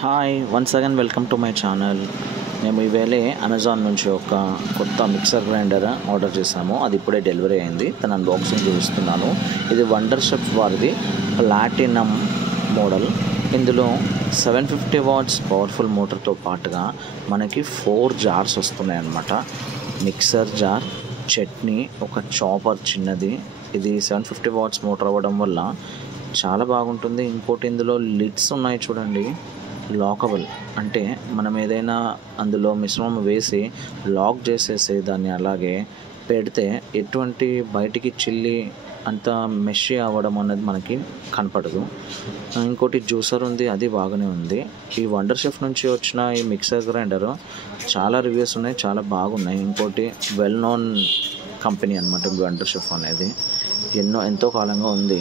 Hi once again welcome to my channel. మేము ఈవేళ Amazon నుంచి ఒక కొత్త మిక్సర్ గ్రైండర్ ఆర్డర్ చేసాము. అది ఇప్పుడే డెలివరీ అయింది. తన అన్బాక్సింగ్ చూపిస్తున్నాను. ఇది వండర్ షెఫ్ వారిది ప్లాటినం మోడల్. ఇందులో 750 వాట్స్ పవర్ఫుల్ మోటార్తో పాటుగా మనకి 4 జార్స్ వస్తున్నాయి అన్నమాట. మిక్సర్ జార్, చట్నీ, ఒక చాపర్ చిన్నది. ఇది 750 వాట్స్ మోటార్ అవ్వడం వల్ల చాలా బాగుంటుంది. ఇంకోటి ఇందులో లిడ్స్ ఉన్నాయి చూడండి, లాకబుల్. అంటే మనం ఏదైనా అందులో మిశ్రమం వేసి లాక్ చేసేసి దాన్ని అలాగే పెడితే ఎటువంటి బయటికి చిల్లి అంత మెషీ అవ్వడం అనేది మనకి కనపడదు. ఇంకోటి జ్యూసర్ ఉంది, అది బాగానే ఉంది. ఈ వండర్ షెఫ్ నుంచి వచ్చిన ఈ మిక్సర్ గ్రైండర్ చాలా రివ్యూస్ ఉన్నాయి, చాలా బాగున్నాయి. ఇంకోటి వెల్ నోన్ కంపెనీ అనమాట వండర్ షెఫ్ అనేది. ఎంతో కాలంగా ఉంది.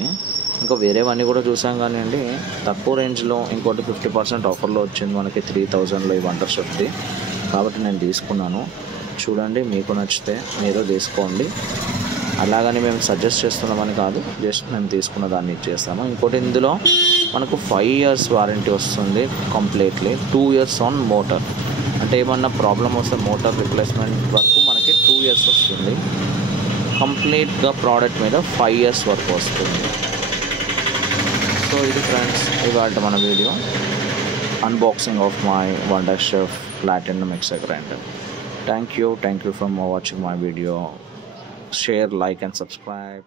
ఇంకా వేరేవన్నీ కూడా చూసాం కానివ్వండి, తక్కువ రేంజ్లో ఇంకోటి 50% ఆఫర్లో వచ్చింది మనకి 3000లో ఈ వండర్ షెఫ్ది. కాబట్టి నేను తీసుకున్నాను. చూడండి, మీకు నచ్చితే మీరు తీసుకోండి. అలాగని మేము సజెస్ట్ చేస్తున్నామని కాదు, జస్ట్ మేము తీసుకున్న దాన్ని ఇచ్చేస్తాము. ఇంకోటి ఇందులో మనకు 5 years వారంటీ వస్తుంది కంప్లీట్లీ. 2 years on motor. అంటే ఏమన్నా ప్రాబ్లం వస్తే మోటార్ రిప్లేస్మెంట్ వరకు మనకి 2 years వస్తుంది. కంప్లీట్గా ప్రోడక్ట్ మీద 5 years వరకు వస్తుంది. సో ఇది ఫ్రెండ్స్, ఇవాళ మన video unboxing of my wonder chef platinum mixer grinder. Thank you for watching my video. Share, like and subscribe.